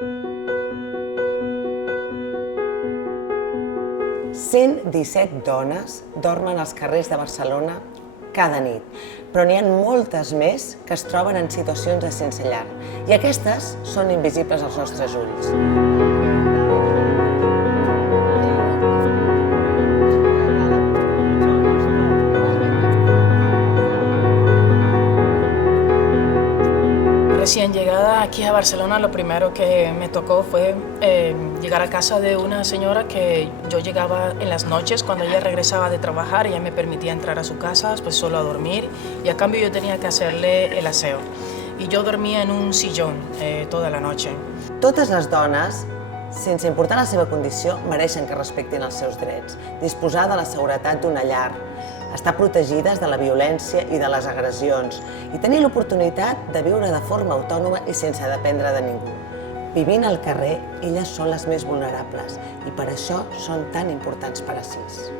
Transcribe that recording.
117 dones dormen als carrers de Barcelona cada nit, però n'hi ha moltes més que es troben en situacions de sense llar, i aquestes són invisibles als nostres ulls. Recién llegada aquí a Barcelona, lo primero que me tocó fue llegar a casa de una señora que yo llegaba en las noches cuando ella regresaba de trabajar. Ella me permitía entrar a su casa, pues solo a dormir, y a cambio yo tenía que hacerle el aseo. Y yo dormía en un sillón toda la noche. Totes les dones, sense importar la seva condició, mereixen que respectin els seus drets, disposar de la seguretat d'una llar, estar protegides de la violència i de les agressions i tenir l'oportunitat de viure de forma autònoma i sense dependre de ningú. Vivint al carrer, elles són les més vulnerables i per això són tan importants per a CIS.